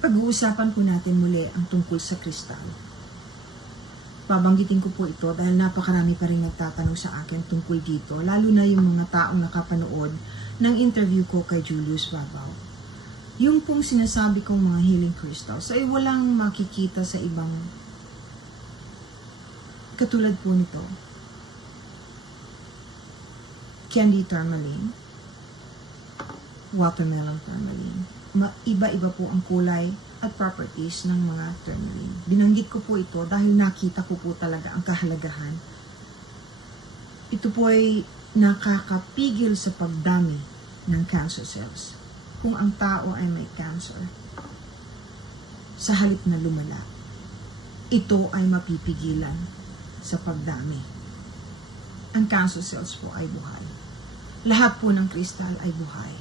Pag-uusapan po natin muli ang tungkol sa kristal. Babanggitin ko po ito dahil napakarami pa rin nagtatanong sa akin tungkol dito, lalo na yung mga taong nakapanood ng interview ko kay Julius Babaw. Yung pong sinasabi kong mga healing crystals ay walang makikita sa ibang katulad po nito. Candy tourmaline, watermelon tourmaline. Iba-iba po ang kulay at properties ng mga tourmaline. Binanggit ko po ito dahil nakita ko po talaga ang kahalagahan. Ito po ay nakakapigil sa pagdami ng cancer cells. Kung ang tao ay may cancer, sa halip na lumala, ito ay mapipigilan sa pagdami. Ang cancer cells po ay buhay. Lahat po ng kristal ay buhay.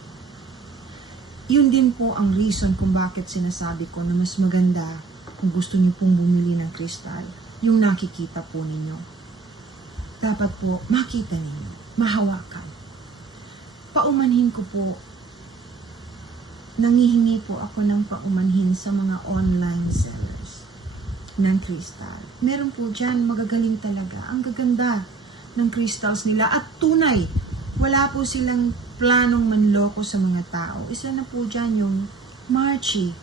Yun din po ang reason kung bakit sinasabi ko na mas maganda kung gusto niyo pong bumili ng kristal, yung nakikita po ninyo. Dapat po makita ninyo, mahawakan. Paumanhin ko po, nangihingi po ako ng paumanhin sa mga online sellers ng kristal. Meron po dyan, magagaling talaga. Ang gaganda ng crystals nila at tunay. Wala po silang planong manloko sa mga tao. Isa na po dyan yung Marchie.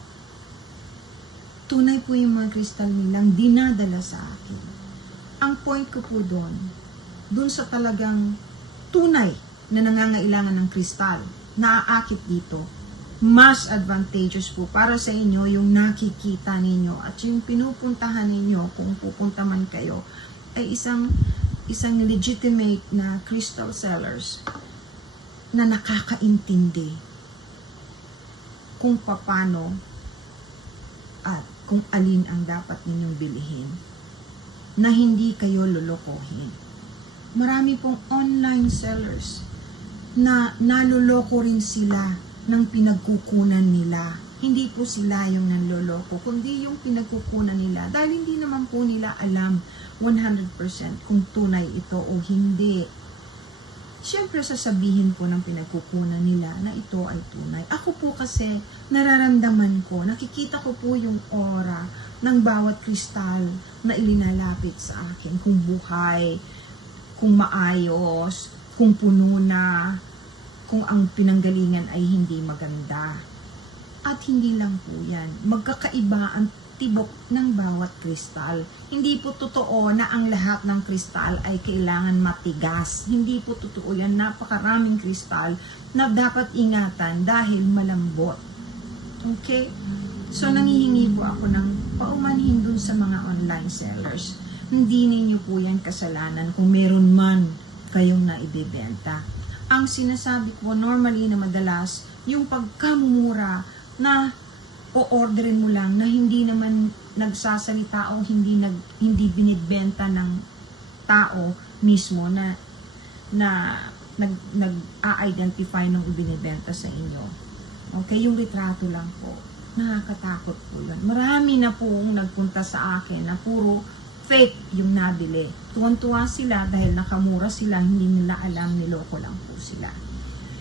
Tunay po yung mga kristal nilang dinadala sa akin. Ang point ko po doon sa talagang tunay na nangangailangan ng kristal, naaakit dito, mas advantageous po para sa inyo yung nakikita ninyo at yung pinupuntahan ninyo kung pupunta man kayo ay isang legitimate na crystal sellers na nakakaintindi kung paano at kung alin ang dapat ninyong bilihin na hindi kayo lolokohin. Marami pong online sellers na naloloko rin sila ng pinagkukunan nila. Hindi po sila yung nanloloko, kundi yung pinagkukunan nila dahil hindi naman po nila alam 100% kung tunay ito o hindi. Siyempre sasabihin po ng pinagkukunan nila na ito ay tunay. Ako po kasi nararamdaman ko, nakikita ko po yung aura ng bawat kristal na ilinalapit sa akin. Kung buhay, kung maayos, kung puno na, kung ang pinanggalingan ay hindi maganda. At hindi lang po yan. Magkakaiba ang tibok ng bawat kristal. Hindi po totoo na ang lahat ng kristal ay kailangan matigas. Hindi po totoo yan. Napakaraming kristal na dapat ingatan dahil malambot. Okay? So, nangihingi po ako ng paumanhin dun sa mga online sellers. Hindi ninyo po yan kasalanan kung meron man kayong naibibenta. Ang sinasabi ko normally na madalas, yung pagkamumura na o-orderin mo lang na hindi naman nagsasalita o hindi binibenta ng tao mismo na nag-a-identify ng ibinibenta sa inyo. Okay, yung litrato lang po. Nakakatakot po yun. Marami na pong nagpunta sa akin na puro fake yung nabili. Tuwan-tuwa sila dahil nakamura sila, hindi nila alam, niloko lang po sila.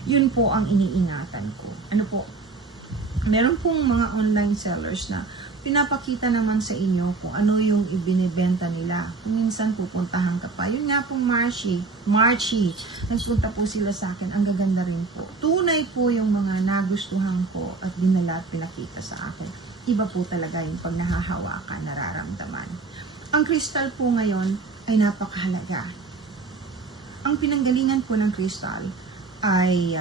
Yun po ang iniingatan ko. Ano po? Meron pong mga online sellers na pinapakita naman sa inyo kung ano yung ibinibenta nila. Minsan pupuntahan ka pa. Yun nga pong Marchie. Nagpunta po sila sa akin. Ang gaganda rin po. Tunay po yung mga nagustuhan ko at dinala at pinakita sa akin. Iba po talaga yung pag nahahawakan, nararamdaman. Ang kristal po ngayon ay napakahalaga. Ang pinanggalingan po ng kristal ay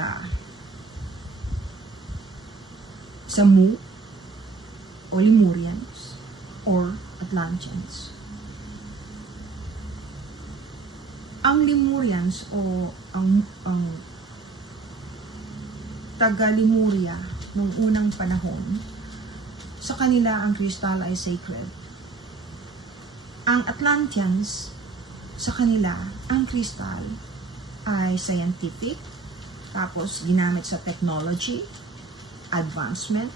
Samu o Lemurians or Atlanteans. Ang Lemurians o ang taga-Lemuria nung unang panahon, sa kanila ang kristal ay sacred. Ang Atlanteans, sa kanila, ang kristal ay scientific, tapos ginamit sa technology, advancement.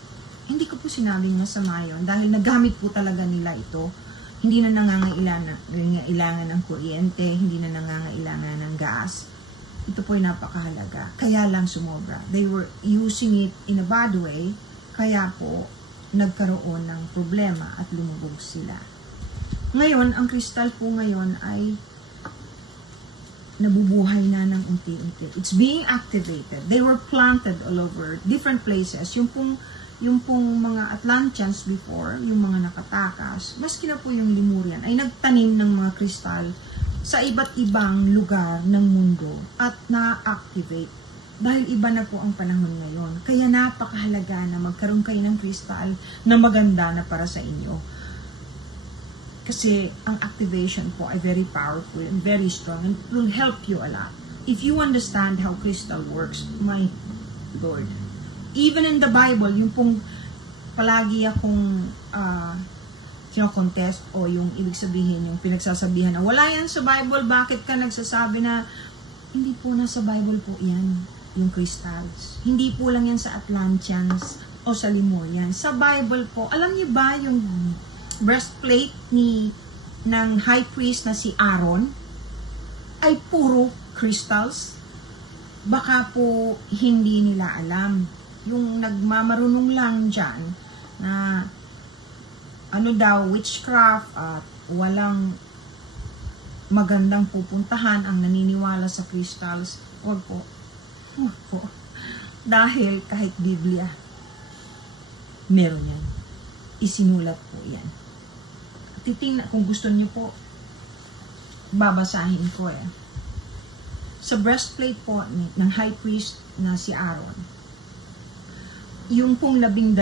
Hindi ko po sinabing masama yun dahil nagamit po talaga nila ito. Hindi na nangangailangan ng kuryente, hindi na nangangailangan ng gas. Ito po ay napakahalaga. Kaya lang sumobra. They were using it in a bad way, kaya po nagkaroon ng problema at lumubog sila. Ngayon, ang crystal po ngayon ay nabubuhay na ng unti-unti. It's being activated. They were planted all over different places. Yung pong mga Atlanteans before, yung mga nakatakas, maski na po yung Lemurian, ay nagtanim ng mga kristal sa iba't ibang lugar ng mundo at na-activate. Dahil iba na po ang panahon ngayon. Kaya napakahalaga na magkaroon kayo ng kristal na maganda na para sa inyo. Kasi ang activation po ay very powerful and very strong and will help you a lot. If you understand how crystal works, my Lord. Even in the Bible, yung pong palagi akong kino-contest o yung ibig sabihin, yung pinagsasabihan na wala yan sa Bible, bakit ka nagsasabi na hindi po nasa Bible po yan, yung crystals. Hindi po lang yan sa Atlanteans o sa Lemurian. Sa Bible po, alam niyo ba yung breastplate ng high priest na si Aaron ay puro crystals? Baka po hindi nila alam. Yung nagmamarunong lang dyan na witchcraft at walang magandang pupuntahan ang naniniwala sa crystals. Huwag po. Dahil kahit Biblia, meron yan. Isinulat po yan. Titingnan, kung gusto niyo po, babasahin ko Sa breastplate po ng high priest na si Aaron, yung pong 12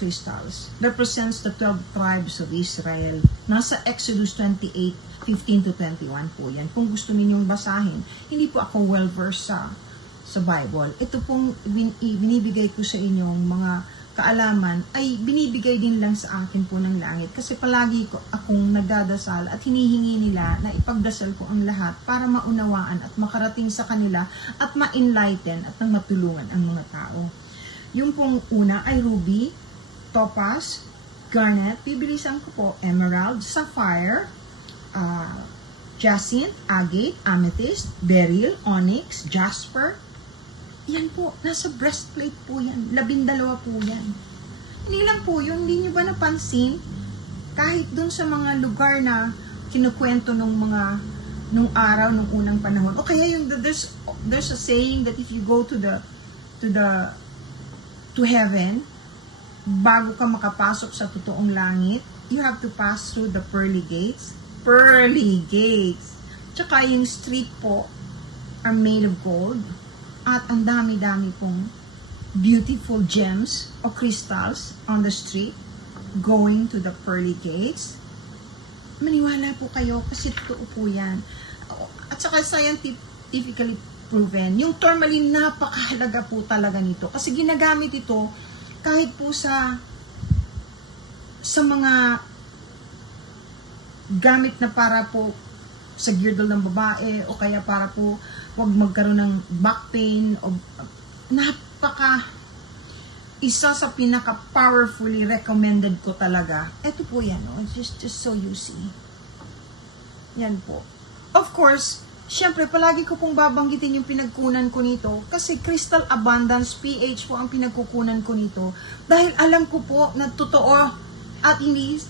crystals represents the 12 tribes of Israel. Nasa Exodus 28:15-21 po yan. Kung gusto ninyong basahin, hindi po ako well-versed sa Bible. Ito pong binibigay ko sa inyong mga kaalaman ay binibigay din lang sa akin po ng langit. Kasi palagi akong nagdadasal at hinihingi nila na ipagdasal ko ang lahat para maunawaan at makarating sa kanila at ma-enlighten at nang matulungan ang mga tao. Yung pong una ay ruby, topaz, garnet, bibilisan ko po, emerald, sapphire, jacinth, agate, amethyst, beryl, onyx, jasper. Yan po, nasa breastplate po yan. 12 po yan. Hindi lang po yun, hindi nyo ba napansin? Kahit dun sa mga lugar na kinukwento nung araw, nung unang panahon. O kaya yung, there's a saying that if you go to heaven, bago ka makapasok sa totoong langit, you have to pass through the pearly gates. Pearly gates. Tsaka yung street po are made of gold. At ang dami-dami pong beautiful gems o crystals on the street going to the pearly gates. Maniwala po kayo kasi totoo po yan. At saka scientifically proven. Yung tourmaline, napakahalaga po talaga nito. Kasi ginagamit ito kahit po sa mga gamit na para po sa girdle ng babae o kaya para po wag magkaroon ng back pain o isa sa pinaka powerfully recommended ko talaga. Ito po yan, just so you see. Yan po. Of course, syempre palagi ko pong babanggitin yung pinagkunan ko nito kasi Crystal Abundance PH po ang pinagkukunan ko nito dahil alam ko po na totoo at hindi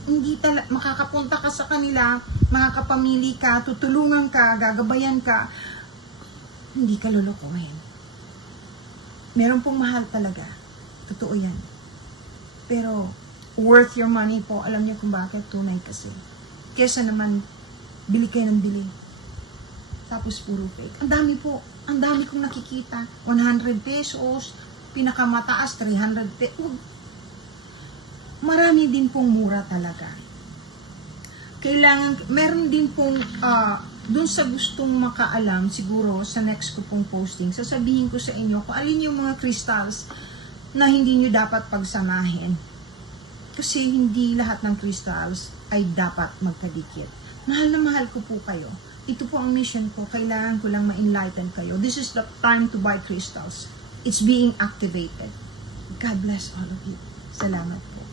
makakapunta ka sa kanila, makakapamili ka, tutulungan ka, gagabayan ka, hindi ka lulukuhin. Meron pong mahal talaga. Totoo yan. Pero, worth your money po. Alam niyo kung bakit? Tunay kasi. Kesa naman, bili kayo ng bili. Tapos puro fake. Ang dami po. Ang dami kong nakikita. 100 pesos. Pinakamataas, 300 pesos. Marami din pong mura talaga. Kailangan, meron din pong, dun sa gustong makaalam, siguro sa next ko pong posting, sasabihin ko sa inyo kung alin yung mga crystals na hindi nyo dapat pagsamahin. Kasi hindi lahat ng crystals ay dapat magkadikit. Mahal na mahal ko po kayo. Ito po ang mission ko. Kailangan ko lang ma-enlighten kayo. This is the time to buy crystals. It's being activated. God bless all of you. Salamat po.